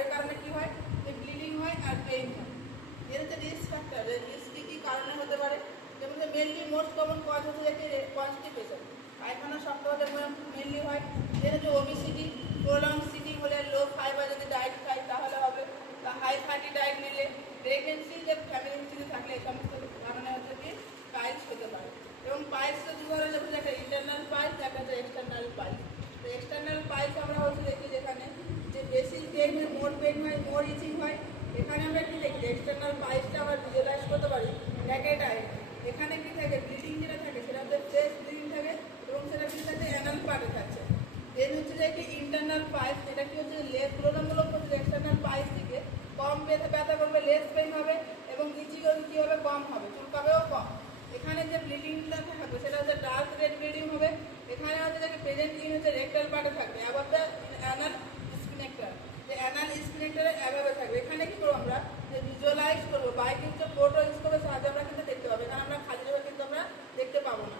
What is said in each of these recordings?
এর কারণে কি হয়, যে ব্লিডিং হয় আর পেইন হয়। এর হচ্ছে রিস্ক ফ্যাক্টর, রিস্ক কী কারণে হতে পারে, যেমন মেনলি মোস্ট কমন কজ হচ্ছে যে কনস্টিপেশন, পায়খানা শক্ত হলে মেনলি হয়। এর হচ্ছে ওবিসিটি, প্রোলং সিটিং হলে, লো ফাইবার যদি ডায়েট খাই তাহলে হবে, বা হাই ফ্যাটি ডায়েট নিলে, প্রেগনেন্সি যে ফ্যামিলি হিস্ট্রি থাকলে এই সমস্ত কারণে হচ্ছে কি পাইলস হতে পারে। এবং পাইলস দু ধরনের, যেমন একটা ইন্টারনাল পাইলস, একটা হচ্ছে এক্সটার্নাল পাইলস। তো এক্সটার্নাল পাইলস আমরা হচ্ছে দেখি যেখানে যে বেশি পেন হয়, মোর পেন হয়, মোর ইচিং হয়, এখানে আমরা কি দেখি এক্সটার্নাল পাইলসটা আমরা ভিজুয়ালাইজ করতে পারি ন্যাকেড আই। এখানে কি থাকে, ব্লিডিং যেটা থাকে সেটা হচ্ছে ফ্রেশ ব্লিডিং থাকে, এবং সেটা কি থাকে অ্যানাল পার্টে থাকছে। দেন হচ্ছে যে কি ইন্টারনাল পাইলস, এটা কি হচ্ছে তুলনামূলক হচ্ছে এক্সটার্নাল পাইলস থেকে কম ব্যথা করবে, লেস পেইন হবে, এবং ইচিং কি হবে, কম হবে, চুলকাবেও কম। এখানে যে ব্লিডিংটা থাকবে সেটা হচ্ছে ডার্ক রেড ব্লিডিং হবে। এখানে হচ্ছে যে প্রেজেন্ট ইন হচ্ছে রেক্টাল পার্টে থাকবে, আবার অ্যানাল স্পিনেক্টার, যে অ্যানাল স্পিনেক্টারে অ্যাভাবে থাকবে। এখানে কি করবো আমরা, যে ভিজুয়ালাইজ করবো বাই কিন্তু ফটো ইউজ সাহায্যে আমরা কিন্তু দেখতে পাবো, এখানে আমরা খালি চোখে কিন্তু আমরা দেখতে পাবো না।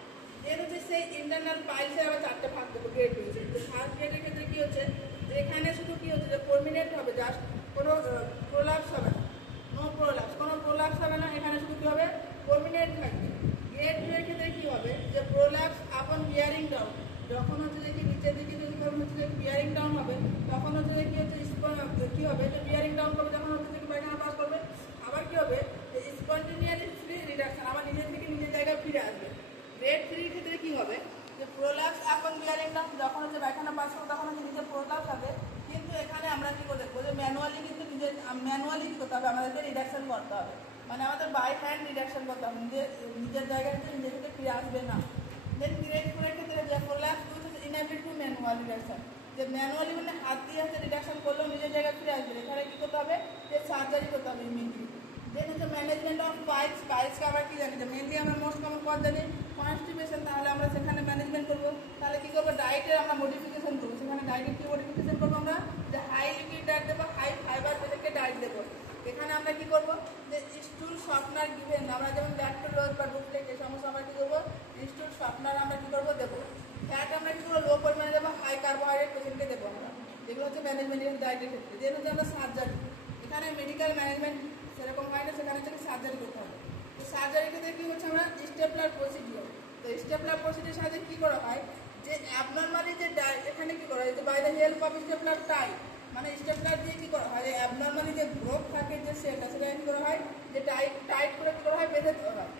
এর হচ্ছে সেই ইন্টারনাল পাইলসে আবার চারটে ভাগ দেবো, গ্রেড রয়েছে। তো ফার্স্ট গ্রেডের ক্ষেত্রে কি হচ্ছে, যে এখানে শুধু কি হচ্ছে যে পারমানেন্ট হবে, জাস্ট কোনো প্রোলাপস হবে না, নো প্রোলাপস, কোনো প্রোলাপস হবে না, এখানে শুধু কি হবে পারমানেন্ট থাকবে। গ্রেড 2 এর ক্ষেত্রে কি হবে, যে প্রোলাপস আপন বিয়ারিং ডাউন, যখন হচ্ছে যে কি নিচের দিকে যদি হচ্ছে যে বিয়ারিং ডাউন হবে, তখন হচ্ছে যে কি হচ্ছে কি হবে, যে বিয়ারিং ডাউন করবে যখন হচ্ছে যে পায়খানা পাস করবে, আবার কি হবে, যে স্পন্টেনিয়াসলি রিডাকশন, আবার নিজের থেকে নিজের জায়গায় ফিরে আসবে। গ্রেড 3 ক্ষেত্রে কি হবে, যে প্রোলাপস আপন বিয়ারিং ডাউন, যখন হচ্ছে পায়খানা পাস করবে তখন হচ্ছে নিজের প্রোলাপস হবে, কিন্তু এখানে আমরা কি করে দেখবো, যে ম্যানুয়ালি কিন্তু ম্যানুয়ালি কি করতে হবে, আমাদেরকে রিডাকশন করতে হবে, মানে আমাদের বাই হ্যান্ড রিডাকশন করতে হবে, নিজের জায়গায় নিজে থেকে ফিরে আসবে না। দেন গ্রেড 4 এর ক্ষেত্রে যে প্রোলাপস হচ্ছে ইনএবিলিটি টু ম্যানুয়াল রিডাকশন, যে ম্যানুয়ালি মানে হাত দিয়ে হচ্ছে রিডাকশন করলেও নিজের জায়গায় ফিরে আসবে, এখানে কি করতে হবে, যে সার্জারি করতে হবে ইমিডিয়েটলি। দেন হচ্ছে ম্যানেজমেন্ট অফ পাইলস, পাইলসকে আমরা কি জানি, যে মেনলি আমরা মোস্ট কমন কজ জানি কনস্টিপেশন, তাহলে আমরা সেখানে ম্যানেজমেন্ট করবো। তাহলে কি করবো, ডায়েটের আমরা মডিফিকেশন করবো, সেখানে ডায়েটের কি মডিফিকেশন করবো আমরা, যে হাই লিকুইড ডায়েট দেবো, হাই ফাইবার থেকে ডায়েট দেবো। এখানে আমরা কি করবো, যে স্টুল শর্টনার গিভেন, আমরা যেমন ল্যাক্টোলোজ বা ডুপ্লেক এই সমস্ত আমরা কি করবো, স্টুল শর্টনার আমরা কি করবো দেবো। ফ্যাট আমরা কি করবো, লো পরিমাণে দেবো, হাই কার্বোহাইড্রেট পেশেন্টকে দেবো আমরা, যেগুলো হচ্ছে ম্যানেজমেন্ট ডায়েটের ক্ষেত্রে। যেহেতু হচ্ছে আমরা সার্জারি, এখানে মেডিকেল ম্যানেজমেন্ট সেরকম হয় না, সেখানে হচ্ছে সার্জারি করতে হবে। তো সার্জারির ক্ষেত্রে কী হচ্ছে, আমরা স্টেপলার প্রসিডিওর, তো স্টেপলার প্রসিডিওর সাহায্যে কী করা হয়, যে অ্যাবনর্মালি যে এখানে কী করা হয়, যে by the help of stapler type, মানে স্টেপলার দিয়ে কী করা হয়, যে অ্যাবনর্মালি যে গ্রোথ থাকে যে সেটা কী করা হয়, যে টাইট করে কী করা হয়, বেঁধে দেওয়া হয়।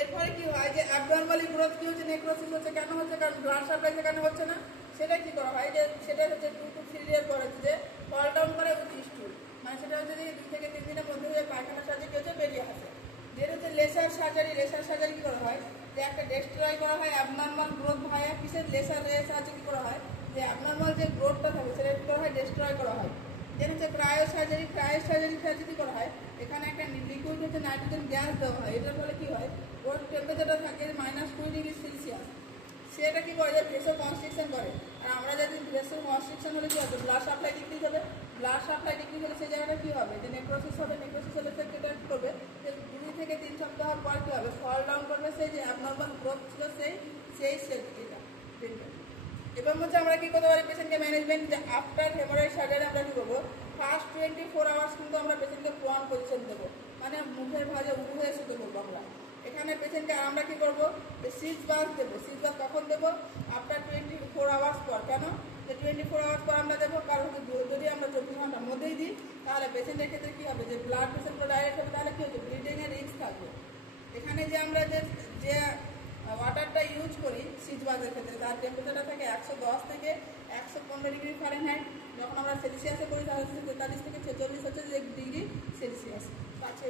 এরপরে কি হয়, যে অ্যাবনর্মালি গ্রোথ কি হচ্ছে, নেক্রোসিস হচ্ছে, কেন হচ্ছে, কারণ ব্লাড সাপ্লাই সেখানে হচ্ছে না, সেটা কি করা হয়, যে সেটা হচ্ছে 2 to 3 ডে পরে যে ফল ডাউন করে উইথ স্টুল, মানে সেটা হচ্ছে 2 থেকে 3 দিনের মধ্যে পায়খানার সাহায্যে কি হচ্ছে বেরিয়ে আসে। যেটা হচ্ছে লেসার সার্জারি, লেসার সার্জারি কি করা হয়, যে একটা ডেস্ট্রয় করা হয় অ্যাবনর্মাল গ্রোথ ভায়া কিসের, লেসার সাহায্যে কি করা হয়, যে অ্যাবনর্মাল যে গ্রোথটা থাকে সেটা কি করা হয়, ডেস্ট্রয় করা হয়। যেটা হচ্ছে cryo surgery, cryo surgery surgery করা হয়, এখানে একটা লিকুইড হচ্ছে নাইট্রোজেন গ্যাস দেওয়া হয়, এটার ফলে কি হয়, ওর টেম্পারেচারটা থাকে -2°C, সেটা কি করে, যে ভেসো কনস্ট্রিকশন করে। আর আমরা যদি ভেসো কনস্ট্রিকশন হলে কি হবে, ব্লাড সাপ্লাই ডিক্রিজ হবে, ব্লাড সাপ্লাই ডিক্রিজ হলে সেই জায়গাটা কী হবে, যে নেক্রোসিস হবে, নেক্রোসিস হলে সেটা কী করবে, যে 2 থেকে 3 সপ্তাহ পর কী হবে, ফল ডাউন করবে সেই যে অ্যাবনর্মাল গ্রোথ ছিল সেই সেলটা। এবং হচ্ছে আমরা কী করতে পারি পেশেন্টকে ম্যানেজমেন্ট, যে আফটার হেমোরয়েড সার্জারি আমরা কী করবো, ফার্স্ট 24 আওয়ার্স কিন্তু আমরা পেশেন্টকে প্রন পজিশন দেবো, মানে মুখের ভাজে উঠে এসে দেবো আমরা। এখানে পেশেন্টকে আমরা কী করবো, যে সিজ বাস দেবো। সিজ বাস কখন দেবো, আফটার 24 আওয়ার্স পর। কেন, যে 24 আওয়ার্স পর আমরা দেবো, কারণ যদি আমরা 24 ঘন্টার মধ্যেই দিই তাহলে পেশেন্টের ক্ষেত্রে কী হবে, যে ব্লাড পেশেন্টগুলো ডাইরেক্ট হবে, তাহলে কী হচ্ছে, ব্লিডিংয়ের রিস্ক থাকবে। এখানে যে আমরা যে ওয়াটারটা ইউজ করি সিজ বাসের ক্ষেত্রে, তার টেম্পারেচারটা থাকে 110 থেকে 115°F, যখন আমরা সেলসিয়াসে করি তাহলে 43 থেকে 46 হচ্ছে যে ডিগ্রি সেলসিয়াস কাছে।